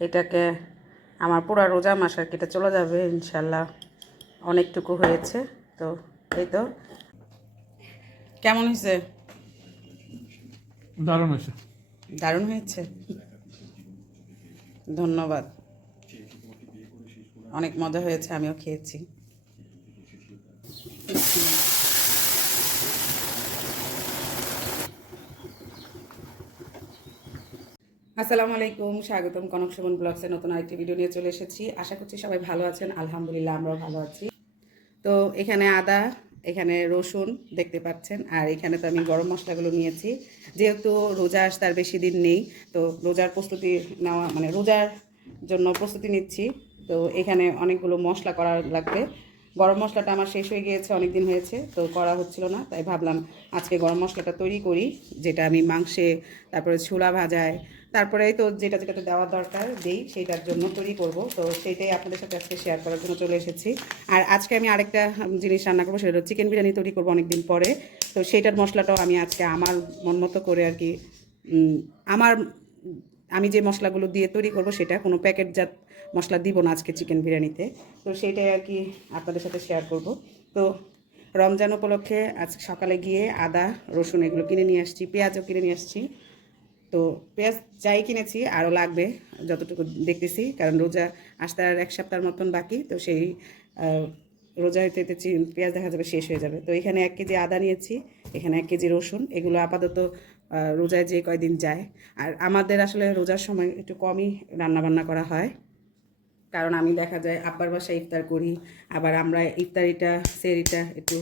এটাকে আমার পুরো রোজা মাস আর কি এটা চলে যাবে ইনশাল্লাহ অনেকটুকু হয়েছে তো এই তো। কেমন হয়েছে? দারুণ হয়েছে। দারুণ হয়েছে? ধন্যবাদ। অনেক মজা হয়েছে আমিও খেয়েছি। আসসালামু আলাইকুম, স্বাগতম কনক সুমন ব্লগসে নতুন আরেকটি ভিডিও নিয়ে চলে এসেছি। আশা করছি সবাই ভালো আছেন, আলহামদুলিল্লাহ আমরাও ভালো আছি। তো এখানে আদা, এখানে রসুন দেখতে পাচ্ছেন, আর এখানে তো আমি গরম মশলাগুলো নিয়েছি। যেহেতু রোজা আসতে আর বেশি দিন নেই, তো রোজার প্রস্তুতি নেওয়া মানে রোজার জন্য প্রস্তুতি নিচ্ছি। তো এখানে অনেকগুলো মশলা করা লাগবে। গরম মশলাটা আমার শেষ হয়ে গিয়েছে অনেক দিন হয়েছে, তো করা হচ্ছিল না, তাই ভাবলাম আজকে গরম মশলাটা তৈরি করি, যেটা আমি মাংসে, তারপরে ছোলা ভাজায় তারপরে তো যেটা যেটাতে দেওয়ার দরকার দেই, সেইটার জন্য তৈরি করব। তো সেইটাই আপনাদের সাথে আজকে শেয়ার করার জন্য চলে এসেছি। আর আজকে আমি আরেকটা জিনিস রান্না করব, সেটা চিকেন বিরিয়ানি তৈরি করব অনেকদিন পরে। তো সেইটার মশলাটাও আমি আজকে আমার মন মতো করে আর কি আমার, আমি যে মশলাগুলো দিয়ে তৈরি করব, সেটা কোনো প্যাকেটজাত মশলা দিব না আজকে চিকেন বিরিয়ানিতে। তো সেইটাই আর কি আপনাদের সাথে শেয়ার করব। তো রমজান উপলক্ষে আজ সকালে গিয়ে আদা, রসুন এগুলো কিনে নিয়ে আসছি, পেঁয়াজও কিনে নিয়ে আসছি। তো পেঁয়াজ যাই কিনেছি, আরও লাগবে যতটুকু দেখতেছি, কারণ রোজা আসতে আর এক সপ্তাহের মতন বাকি, তো সেই রোজা হইতে হইতে পেঁয়াজ দেখা যাবে শেষ হয়ে যাবে। তো এখানে এক কেজি আদা নিয়েছি, এখানে এক কেজি রসুন, এগুলো আপাতত রোজায় যে কয়দিন যায়। আর আমাদের আসলে রোজার সময় একটু কমই রান্নাবান্না করা হয়, কারণ আমি দেখা যায় আব্বার বাসায় ইফতার করি, আবার আমরা ইফতারিটা, সেরিটা একটু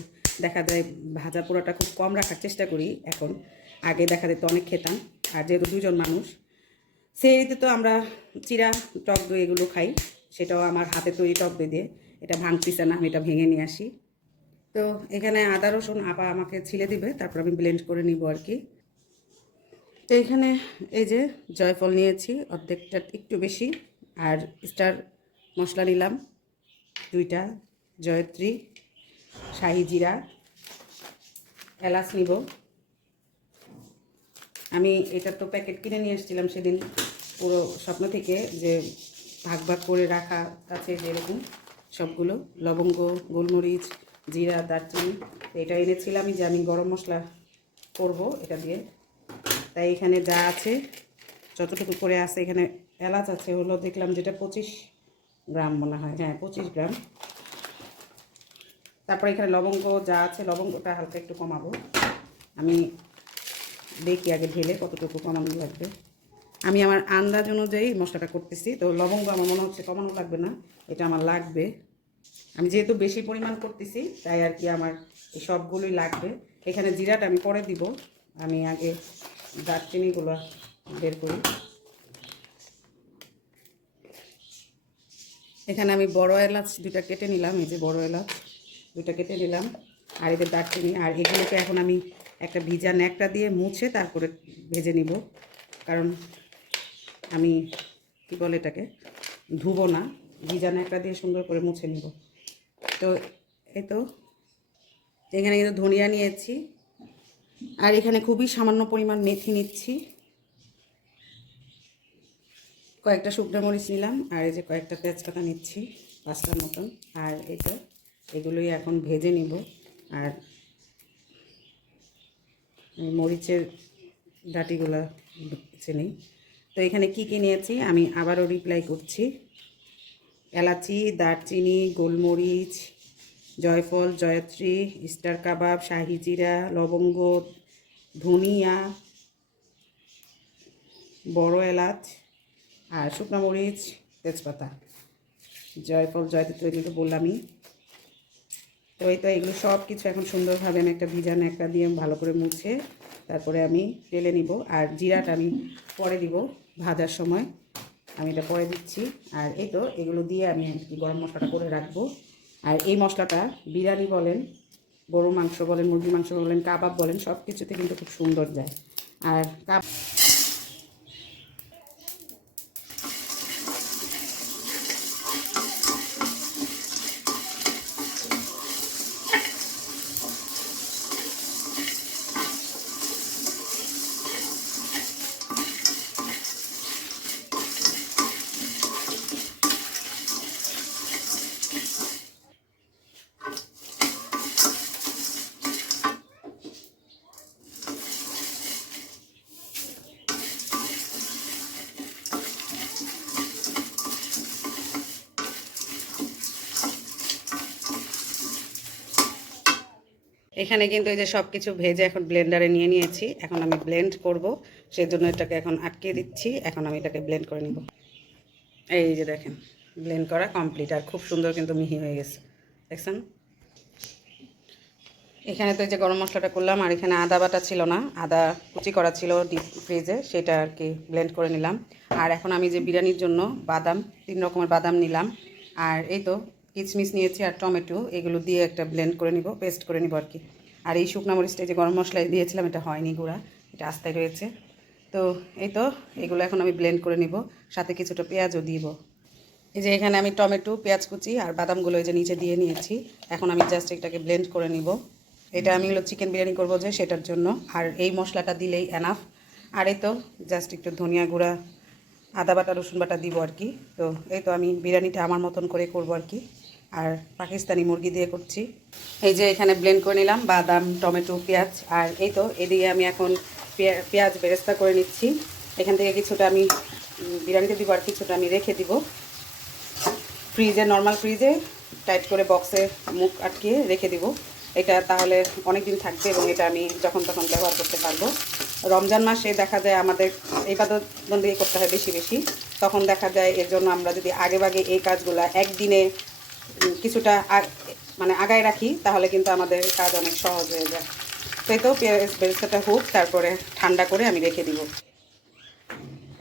দেখা যায় ভাজা পোড়াটা খুব কম রাখার চেষ্টা করি এখন। আগে দেখা যেত অনেক খেতাম। আর যেহেতু দুজন মানুষ সেরিতে তো আমরা চিরা, টক দই এগুলো খাই। সেটাও আমার হাতে তৈরি টক দই দিয়ে। এটা ভাঙতিছে না, আমি এটা ভেঙে নিয়ে আসি। তো এখানে আদা, রসুন আপা আমাকে ছিলে দিবে, তারপর আমি ব্লেন্ড করে নিব আর কি। তো এখানে এই যে জয়ফল নিয়েছি, অর্ধেকটা একটু বেশি। আর স্টার মশলা নিলাম, দুইটা, জয়ত্রী, শাহি জিরা। এলাচ নিব। আমি এটা তো প্যাকেট কিনে নিয়ে এসেছিলাম সেদিন পুরো স্বপ্ন থেকে যে ভাগ ভাগ করে রাখা আছে যেরকম সবগুলো, লবঙ্গ, গোলমরিচ, জিরা, দারচিনি, এটা এনেছিলাম যে আমি গরম মশলা করব এটা দিয়ে। তাই এখানে যা আছে, যতটুকু করে আছে, এখানে এলাচ আছে, হলো দেখলাম যেটা পঁচিশ গ্রাম মনে হয় হ্যাঁ পঁচিশ গ্রাম। তারপরে এখানে লবঙ্গ যা আছে, লবঙ্গটা হালকা একটু কমাবো। আমি দেখি আগে ঢেলে কতটুকু কমানো লাগবে। আমি আমার আন্দাজ অনুযায়ী মশলাটা করতেছি, তো লবঙ্গ আমার মনে হচ্ছে কমানো লাগবে না, এটা আমার লাগবে। আমি যেহেতু বেশি পরিমাণ করতেছি, তাই আর কি আমার এই সবগুলোই লাগবে। এখানে জিরাটা আমি পরে দিব, আমি আগে দারচিনিগুলো বের করি। এখানে আমি বড় এলাচ দুটা কেটে নিলাম, এই যে বড় এলাচ দুটা কেটে নিলাম, আর এদের দারচিনি, আর এগুলোকে এখন আমি একটা ভিজা ন্যাকটা দিয়ে মুছে তারপরে ভেজে নিব। কারণ আমি, কি বলে এটাকে, ধুবো না। ভিজা ন্যাকটা দিয়ে সুন্দর করে মুছে নিব। তো এই তো, এখানে কিন্তু ধনিয়া নিয়েছি। আর এখানে খুবই সামান্য পরিমাণ মেথি নিচ্ছি। কয়েকটা শুকনো মরিচ নিলাম, আর এই যে কয়েকটা তেজপাতা নিচ্ছি, পাঁচটার মতন। আর এটা এগুলোই এখন ভেজে নিব। আর মরিচের ডাটিগুলো বেছে তো এখানে কি কি নিয়েছি আমি আবারও রিপ্লাই করছি। এলাচি, দারচিনি, গোলমরিচ, জয়ফল, জয়ত্রী স্টার কাবাব, শাহি জিরা, লবঙ্গ, ধনিয়া, বড় এলাচ আর শুকনো মরিচ, তেজপাতা। জয়ফল, জয়ত্রী তো বললামই। তো এই তো এগুলো সব কিছু এখন সুন্দরভাবে আমি একটা ভিজানো একটা দিয়ে ভালো করে মুছে তারপরে আমি টেলে নিব। আর জিরাটা আমি পরে দিব ভাজার সময়। আমি এটা পরে দিচ্ছি। আর এই তো এগুলো দিয়ে আমি গরম মশলাটা করে রাখব। আর এই মশলাটা বিরিয়ানি বলেন গরু মাংস বলেন, মুরগির মাংস বলেন, কাবাব বলেন সব কিছুতে কিন্তু খুব সুন্দর যায়। আর কাব এখানে কিন্তু এই যে সব কিছু ভেজে এখন ব্লেন্ডারে নিয়ে নিয়েছি। এখন আমি ব্লেন্ড করব। সেই জন্য এটাকে এখন আটকে দিচ্ছি। এখন আমি এটাকে ব্লেন্ড করে নিব। এই যে দেখেন ব্লেন্ড করা কমপ্লিট আর খুব সুন্দর কিন্তু মিহি হয়ে গেছে। দেখছেন? এখানে তো এই যে গরম মশলাটা করলাম, আর এখানে আদা বাটা ছিল না। আদা কুচি করা ছিল ডিপ ফ্রিজে সেটা আর কি ব্লেন্ড করে নিলাম। আর এখন আমি যে বিরিয়ানির জন্য বাদাম, তিন রকমের বাদাম নিলাম। আর এই তো কিচমিচ নিয়েছি আর টমেটো, এগুলো দিয়ে একটা ব্লেন্ড করে নিব পেস্ট করে নিব আর কি। আর এই শুকনো মরিচটা যে গরম মশলা দিয়েছিলাম, এটা হয়নি গুঁড়া, এটা আস্তায় রয়েছে। তো এই তো, এগুলো এখন আমি ব্লেন্ড করে নিব, সাথে কিছুটা পেঁয়াজও দিব। এই যে এখানে আমি টমেটো, পেঁয়াজ কুচি আর বাদামগুলো এই যে নিচে দিয়ে নিয়েছি, এখন আমি জাস্ট এটাকে ব্লেন্ড করে নিব। এটা আমি হলো চিকেন বিরিয়ানি করব যে সেটার জন্য, আর এই মশলাটা দিলেই এনাফ আর এই তো জাস্ট একটু ধনিয়া গুঁড়া, আদা বাটা, রসুন বাটা দিব আর কি। তো এই তো আমি বিরিয়ানিটা আমার মতন করে করব আর কি। আর পাকিস্তানি মুরগি দিয়ে করছি। এই যে এখানে ব্লেন্ড করে নিলাম, বাদাম, টমেটো, পেঁয়াজ, আর এই তো এদিকে আমি এখন পেঁয়া- পেঁয়াজ বেরেস্তা করে নিচ্ছি। এখান থেকে কিছুটা আমি বিরিয়ানিতে দিব আর কিছুটা আমি রেখে দিব। ফ্রিজে নর্মাল ফ্রিজে টাইট করে বক্সে মুখ আটকিয়ে রেখে দিব। এটা তাহলে অনেক দিন থাকবে এবং এটা আমি যখন তখন ব্যবহার করতে পারব। রমজান মাসে দেখা যায় আমাদের এই বন্দি করতে হয় বেশি বেশি। তখন দেখা যায় এর জন্য আমরা যদি আগে ভাগে এই কাজগুলো একদিনে কিছুটা মানে আগায় রাখি, তাহলে কিন্তু আমাদের কাজ অনেক সহজ হয়ে যায়। এই তো পেঁয়াজ বেরেস্তাটা হোক, তারপরে ঠান্ডা করে আমি রেখে দিব।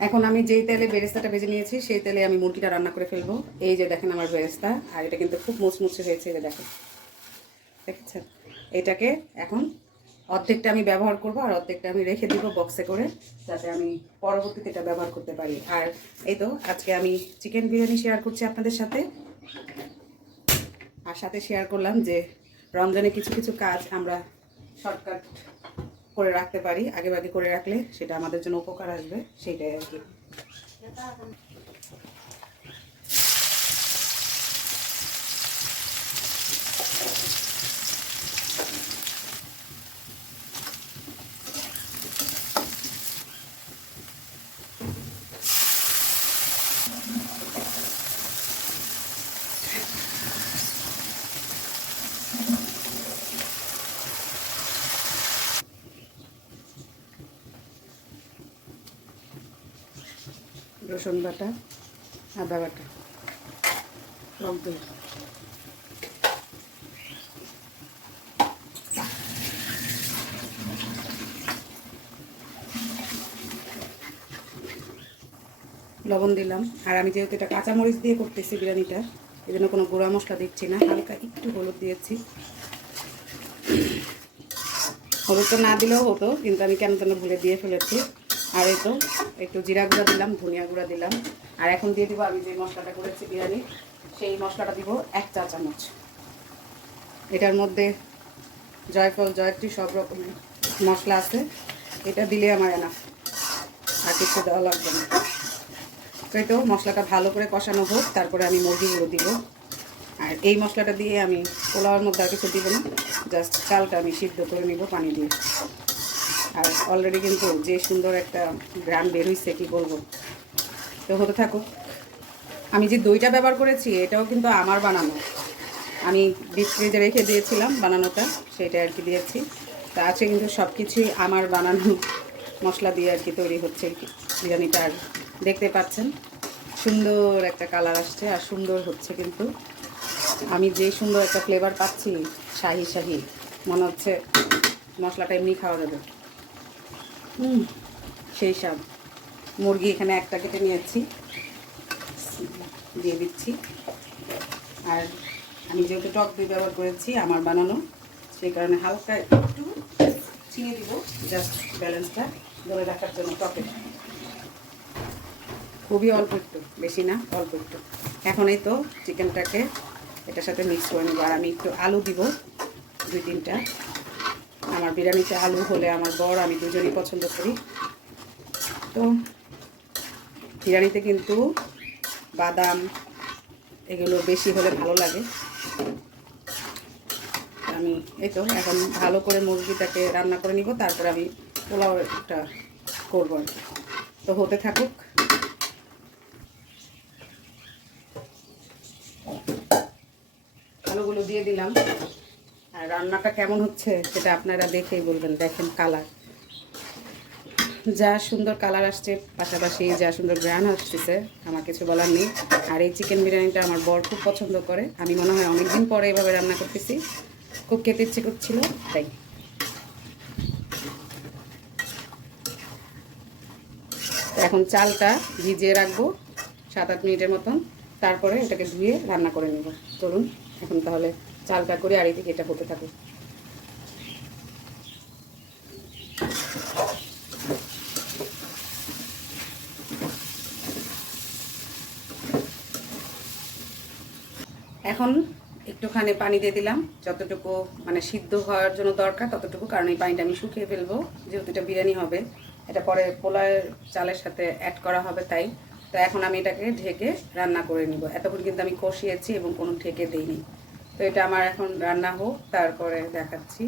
এখন আমি যেই তেলে বেরেস্তাটা ভেজে নিয়েছি, সেই তেলে আমি মুরগিটা রান্না করে ফেলব। এই যে দেখেন আমার বেরেস্তা, আর এটা কিন্তু খুব মুচমুচে হয়েছে এটা দেখেন। দেখেছেন? এটাকে এখন অর্ধেকটা আমি ব্যবহার করব, আর অর্ধেকটা আমি রেখে দিব বক্সে করে, যাতে আমি পরবর্তীতে এটা ব্যবহার করতে পারি। আর এই তো, আজকে আমি চিকেন বিরিয়ানি শেয়ার করছি আপনাদের সাথে। আর সাথে শেয়ার করলাম যে রমজানে কিছু কিছু কাজ আমরা শর্টকাট করে রাখতে পারি আগে ভাগে করে রাখলে সেটা আমাদের জন্য উপকার আসবে, সেইটাই আর কি। রসুন বাটা, আদা বাটা টক লবণ দিলাম। আর আমি যেহেতু এটা কাঁচামরিচ দিয়ে করতেছি বিরিয়ানিটা, এই জন্য কোনো গুঁড়া মশলা দিচ্ছি না, হালকা একটু হলুদ দিয়েছি। হলুদটা না দিলেও হতো, কিন্তু আমি কেন তেন ভুলে দিয়ে ফেলেছি। আর এই তো, একটু জিরা গুঁড়া দিলাম, ধনিয়া গুঁড়া দিলাম। আর এখন দিয়ে দিব আমি যে মশলাটা করেছি বিরিয়ানি, সেই মশলাটা দিব এক চা চামচ। এটার মধ্যে জয়ফল, জয়ত্রী সব রকমের মশলা আছে। এটা দিলে আমার এনাফ আর কিছু দেওয়া লাগবে না। তো মশলাটা ভালো করে কষানো হোক, তারপরে আমি মুরগিগুলো দিব। আর এই মশলাটা দিয়ে আমি পোলাওয়ার মধ্যে আর কিছু দিব না, জাস্ট চালটা আমি সিদ্ধ করে নিব পানি দিয়ে। আর অলরেডি কিন্তু যে সুন্দর একটা গ্রাম বের হয়েছে কী বলব? তো হতে থাকুক আমি যে দইটা ব্যবহার করেছি, এটাও কিন্তু আমার বানানো। আমি ডিপ ফ্রিজে রেখে দিয়েছিলাম বানানোটা, সেটা আর কি দিয়েছি। তা আছে কিন্তু সব কিছুই আমার বানানো মশলা দিয়ে আর কি তৈরি হচ্ছে বিরিয়ানিটা আর দেখতে পাচ্ছেন, সুন্দর একটা কালার আসছে আর সুন্দর হচ্ছে কিন্তু। আমি যে সুন্দর একটা ফ্লেভার পাচ্ছি, শাহি শাহি, মনে হচ্ছে মশলাটা এমনি খাওয়া যাবে। সেই সব। মুরগি এখানে একটা কেটে নিয়েছি। দিয়ে দিচ্ছি। আর আমি যেহেতু টক দই ব্যবহার করেছি, আমার বানানো, সেই কারণে হালকা একটু চিনি দিব জাস্ট ব্যালেন্সটা ধরে রাখার জন্য টকে। খুবই অল্প একটু, বেশি না, অল্প একটু। এখন এই তো চিকেনটাকে এটার সাথে মিক্স করে নেব। আর আমি একটু আলু দিব, দুই তিনটা। আমার বিরিয়ানিতে আলু হলে আমার বর, আমি দুজনেই পছন্দ করি। তো বিরিয়ানিতে কিন্তু বাদাম এগুলো বেশি হলে ভালো লাগে। আমি এই তো এখন ভালো করে মুরগিটাকে রান্না করে নিব, তারপরে আমি পোলাওটা করব আর তো হতে থাকুক। আলুগুলো দিয়ে দিলাম। আর রান্নাটা কেমন হচ্ছে সেটা আপনারা দেখেই বলবেন, দেখেন কালার যা সুন্দর কালার আসছে, পাশাপাশি যা সুন্দর গ্রান আসতেছে, আমার কিছু বলার নেই। আর এই চিকেন বিরিয়ানিটা আমার বর খুব পছন্দ করে। আমি মনে হয় অনেকদিন পরে এভাবে রান্না করতেছি। খুব খেতে ইচ্ছে করছিল, তাই। এখন চালটা ভিজিয়ে রাখব, সাত আট মিনিটের মতন। তারপরে এটাকে ধুয়ে রান্না করে নেব। চলুন, এখন তাহলে চালটা করে আর এদিকে এটা হতে থাকুক। এখন একটুখানি পানি দিয়ে দিলাম। যতটুকু মানে সিদ্ধ হওয়ার জন্য দরকার ততটুকু, কারণ এই পানিটা আমি শুকিয়ে ফেলব, যেহেতু এটা বিরিয়ানি হবে। এটা পরে পোলার চালের সাথে অ্যাড করা হবে তাই। তো এখন আমি এটাকে ঢেকে রান্না করে নিব। এতক্ষণ কিন্তু আমি কষিয়েছি এবং কোনো ঢেকে দিইনি। তো এটা আমার এখন রান্না হোক, তারপরে দেখাচ্ছি।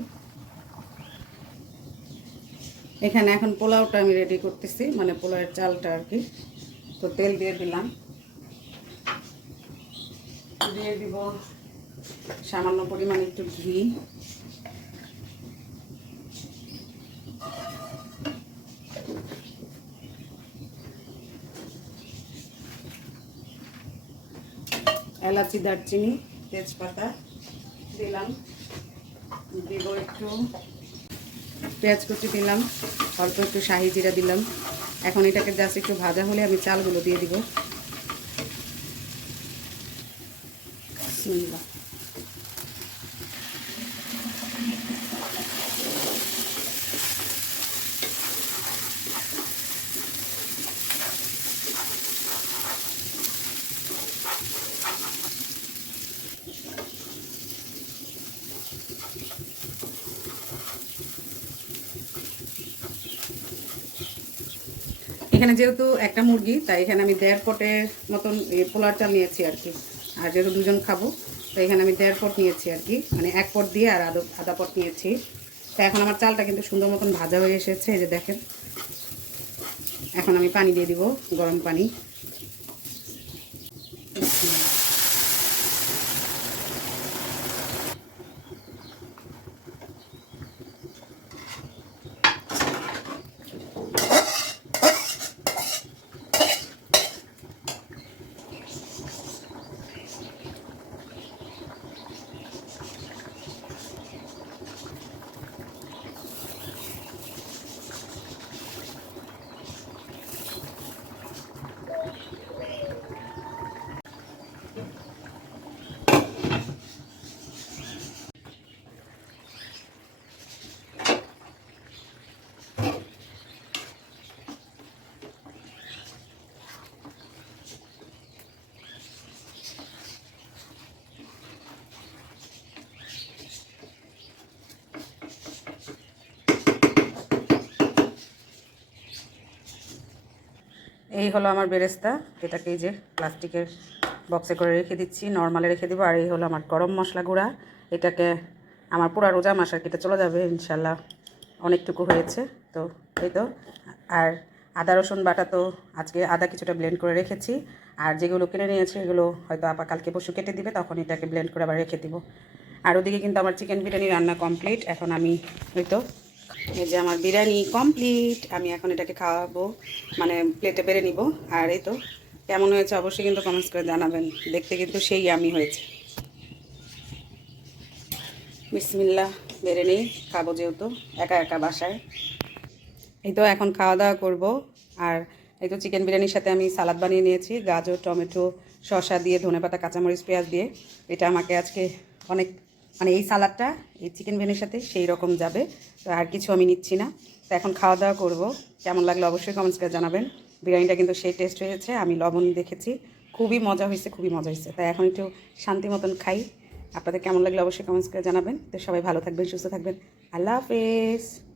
এখানে এখন পোলাওটা আমি রেডি করতেছি মানে পোলাওয়ের চালটা আর কি। তো তেল দিয়ে দিলাম। দিয়ে দিব সামান্য পরিমাণ একটু ঘি। এলাচি, দারচিনি। তেজপাতা দিলাম। দিব একটু পেঁয়াজ কুচি দিলাম, অল্প একটু শাহি জিরা দিলাম। এখন এটাকে জাস্ট একটু ভাজা হলে আমি চালগুলো দিয়ে দিব। এখানে যেহেতু একটা মুরগি, তাই এখানে আমি দেড় পটের মতন পোলার চাল নিয়েছি আর কি। আর যেহেতু দুজন খাব তো এখানে আমি দেড় পট নিয়েছি আর কি। মানে এক পট দিয়ে আর আধা আধা পট নিয়েছি। তা এখন আমার চালটা কিন্তু সুন্দর মতন ভাজা হয়ে এসেছে, এই যে দেখেন। এখন আমি পানি দিয়ে দিব, গরম পানি। এই হলো আমার বেরেস্তা, এটাকে যে প্লাস্টিকের বক্সে করে রেখে দিচ্ছি নর্মালে রেখে দিব, আর এই হলো আমার গরম মশলা গুঁড়া, এটাকে আমার পুরা রোজা মাস আর কি চলে যাবে ইনশাল্লাহ অনেকটুকু হয়েছে, তো এই তো। আর আদা, রসুন, বাটা তো আজকে আদা কিছুটা ব্লেন্ড করে রেখেছি, আর যেগুলো কিনে নিয়েছি এগুলো হয়তো আপা কালকে পশু কেটে দিবে, তখন এটাকে ব্লেন্ড করে আবার রেখে দিব। আর ওদিকে কিন্তু আমার চিকেন বিরিয়ানি রান্না কমপ্লিট এখন আমি ওই তো এই যে আমার বিরিয়ানি কমপ্লিট আমি এখন এটাকে খাওয়াবো। মানে প্লেটে পেরে নিব। আর এই তো, কেমন হয়েছে অবশ্যই কিন্তু কমেন্টস করে জানাবেন। দেখতে কিন্তু সেই আমি হয়েছে। বিসমিল্লা বেড়ে নেই। খাব যেহেতু, একা একা বাসায়। এই তো এখন খাওয়া দাওয়া করব। আর এই তো চিকেন বিরিয়ানির সাথে আমি সালাদ বানিয়ে নিয়েছি। গাজর, টমেটো, শসা দিয়ে ধনেপাতা, কাঁচামরিচ, পেঁয়াজ দিয়ে। এটা আমাকে আজকে অনেক মানে এই সালাদটা, এই চিকেন বিরিয়ানির সাথে সেই রকম যাবে। তো আর কিছু আমি নিচ্ছি না। তো এখন খাওয়া দাওয়া করব। কেমন লাগল অবশ্যই কমেন্টস করে জানাবেন। বিরিয়ানিটা কিন্তু সেই টেস্ট হয়েছে, আমি লবণ দেখেছি। খুবই মজা হয়েছে, খুবই মজা হয়েছে। তাই এখন একটু শান্তি মতন খাই। আপনাদের কেমন লাগল অবশ্যই কমেন্টস করে জানাবেন। তো সবাই ভালো থাকবেন, সুস্থ থাকবেন। আল্লাহ হাফেজ।